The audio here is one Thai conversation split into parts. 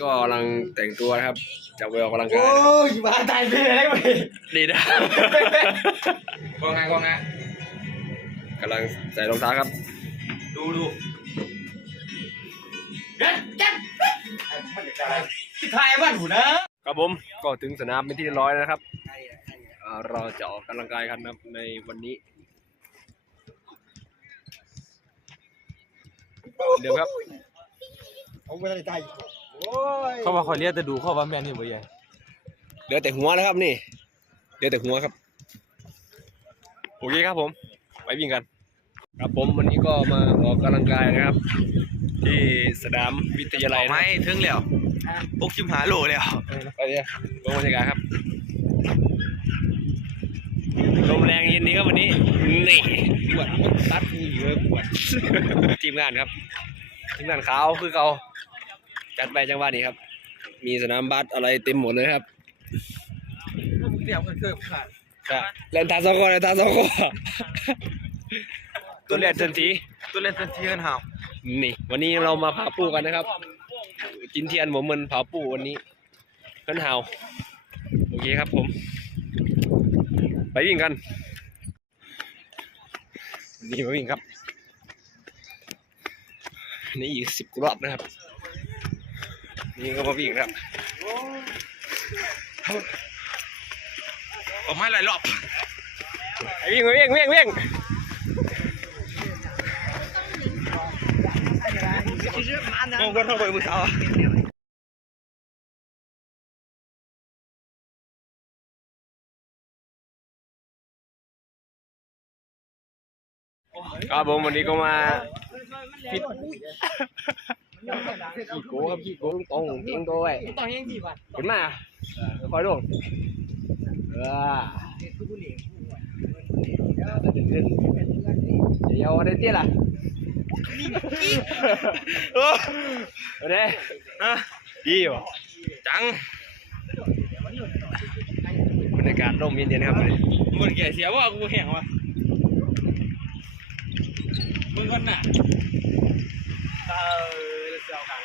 ก็กำลังแต่งตัวนะครับจะไปออกกำลังกายโอ้ยมาตายไปเลยไปดีนะกองงานกองงานกำลังใส่รองเท้าครับ ดูดูเด็ดเด็ดถ่ายบ้านหูนะครับผมก็ถึงสนามเป็นที่เรียบร้อยแล้วนะครับอ่าเราจะออกกำลังกายกันนะครับในวันนี้ เดี๋ยวครับเอาไปเลยตายโอ้ย เขาว่าคอยเรียกแต่ดูเขาว่าแม่นนี่บ่ใหญ่เหลือแต่หัวแล้วครับนี่เหลือแต่หัวครับโอเคครับผมไปวิ่งกัน ครับผมวันนี้ก็มาออกกำลังกายนะครับ ที่สนามวิทยาลัยนะไม่ถึงแล้วพกชิมหาโลแล้วไปเนี่ยลงบรรยากาศครับลมแรงเย็นนี้ครับวันนี้นี่ปวดตัดมือเยอะปวดทีมงานครับทีมงานขาวคือเขา จัดไปจังหวะนี้ครับ มีสนามบาสอะไรเต็มหมดเลยครับเดี๋ยวมันเกิดขาดก็เล่นทาสองคนเล่นทาสองคนตัวเล่นทันทีตัวเล่นทันทีกันหาวนี่ วันนี้เรามาผาปูกันนะครับกินเทียนหมมันผาปูวันนี้เพื่อนหาวโอเคครับผม ไปวิ่งกันวันนี่มาวิ่งครับ นี่อีกสิบรอบนะครับ นี่ก็มาวิ่งครับออกมาหลายรอบวิ่งวิ่งวิ่งวิ่งมองบนเข้าไปมือเขาครับผมวันนี้ก็มาฟิต ขี้โก้ครับขี้โก้ตรงเตียงตัวไว้ตองยังกี่บาทขึ้นมาคอยลงเออเดี๋ยวได้เตี้ยล่ะเอาได้ฮะดีอยู่จังบรรยากาศร่มเย็นๆครับวันนี้มึงแก่เสียว่ากูแห้งวะมึงคนน่ะเออ เจ้ากั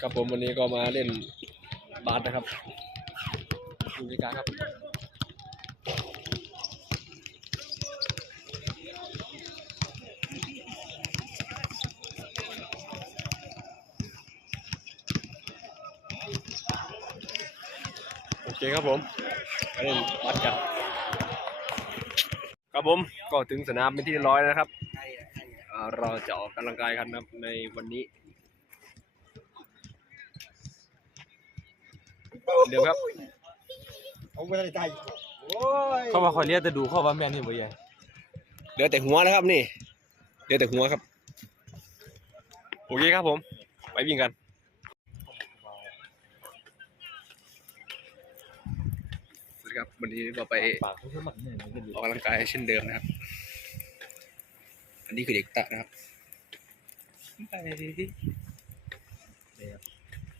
ครับผมวันนี้ก็มาเล่นบาสนะครับดูบรรยากาศครับโอเคครับผมมาเล่นบาสกันครับผมก็ถึงสนามเป็นที่ร้อยแล้วนะครับอ่าเราจะออกกำลังกายกันครับในวันนี้ เดี๋ยวครับเอาไปเลยตายโอ้ยเขาว่าคอยเรียกแต่ดูเขาว่าแม่นนี่บ่ใหญ่เหลือแต่หัวแล้วครับนี่เหลือแต่หัวครับโอเคครับผม ไปวิ่งกันสวัสดีครับวันนี้เราไปปากเขาสมัครเนี่ยมันก็ดีออกกำลังกายเช่นเดิมนะครับ อันนี้คือเด็กตะนะครับไปดิดิเดี๋ยว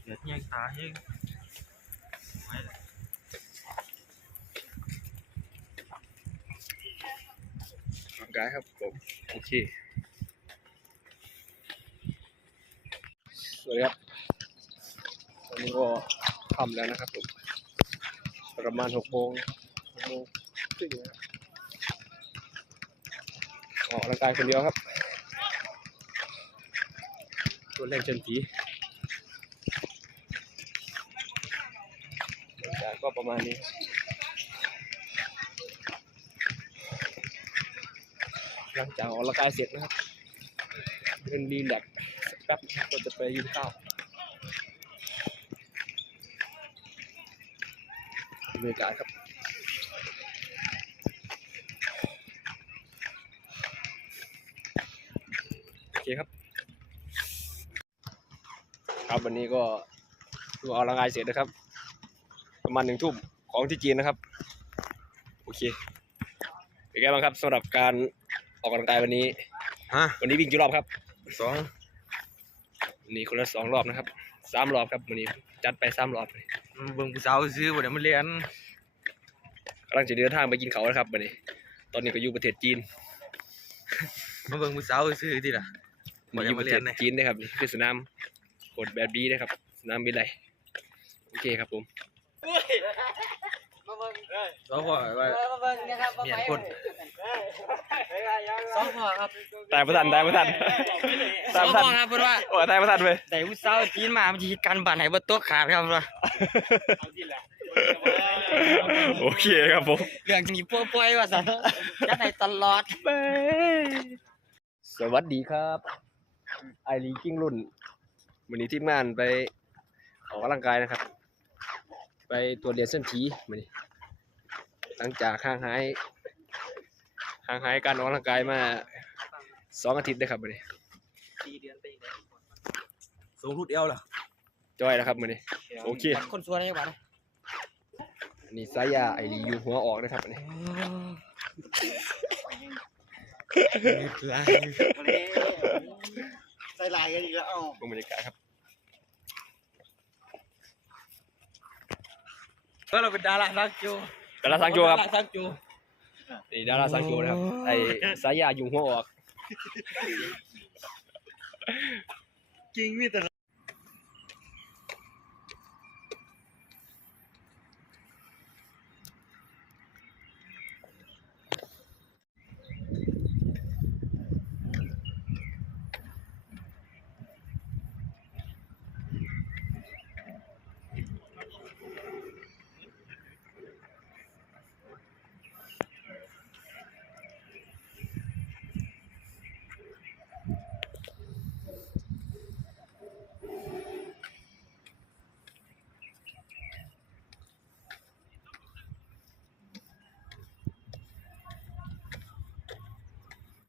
เดี๋ยวแย่งตาแย่งไม่ละ กายครับผมโอเคสวัสดีครับตอนนี้ก็ค่ำแล้วนะครับผมประมาณหกโมงหกโมงครึ่งนะครับออกกำลังกายคนเดียวครับตัวแรงเชนผีรรยากาศก็ประมาณนี้ หลังจากออกกำลังกายเสร็จนะครับเป็นรีแลกซ์แป๊บก็จะไปยืนข้าวบรรยากาศครับโอเคครับ ครับวันนี้ก็เพิ่งออกกำลังกายเสร็จนะครับ ประมาณหนึ่งทุ่มของที่จีนนะครับ โอเคเป็นไงบ้างครับสำหรับการ ออกกำลังกายวันนี้ ฮะวันนี้วิ่งกี่รอบครับ สองวันนี้คนละสองรอบนะครับสามรอบครับวันนี้จัดไปสามรอบเบิ่งผู้สาวซื้อบ่ได้มาเรียนกำลังจะเดินทางไปกินเขาแล้วครับวันนี้ ตอนนี้ก็อยู่ประเทศจีนมาเบิ่งผู้สาวซื้อที่ล่ะบ่มาอได้ยู่ปมาระเรีเทยศนเลยจีนนะครับนี่คือสนามกดแบบบีนะครับสนามบินไรโอเคครับผมสองพ่อว่าเมียนคน สองพ่อครับตายประทันตายประทันสตาอยงประทัพ่อนครับเพิ่นว่าโอ้ตายประทันเลยแต่ผู้สาวจีนมามันสิกันบ้านให้บ่ตกขาดครับว่าโอเคครับผม เรื่องนี้ป่วยๆว่าซั่นจัดให้ตลอด สวัสดีครับ ไอรีกิ้งรุ่น วันนี้ทีมงานไปออกกำลังกายนะครับ ไปตัวจเรียนเส้นทีวันนี้หลังจากห่างหาย ห่างหายการออกกำลังกายมาสองอาทิตย์นะครับวันนี้สูงรุดเอวล่ะจอยแล้วครับวันนี้ โอเคคนสวยได้บ่นะอันนี้สายยาไอรีอยู่หัวออกนะครับวันนี้ใส่ลายกันอีกแล้วเอ้าดูบรรยากาศครับก็เราเป็นดาราสักจูดาราสังโจครับ ดาราสักจู นี่ดาราสังโจนะครับ ไอสายยาอยู่หัวออก จริงมีแต่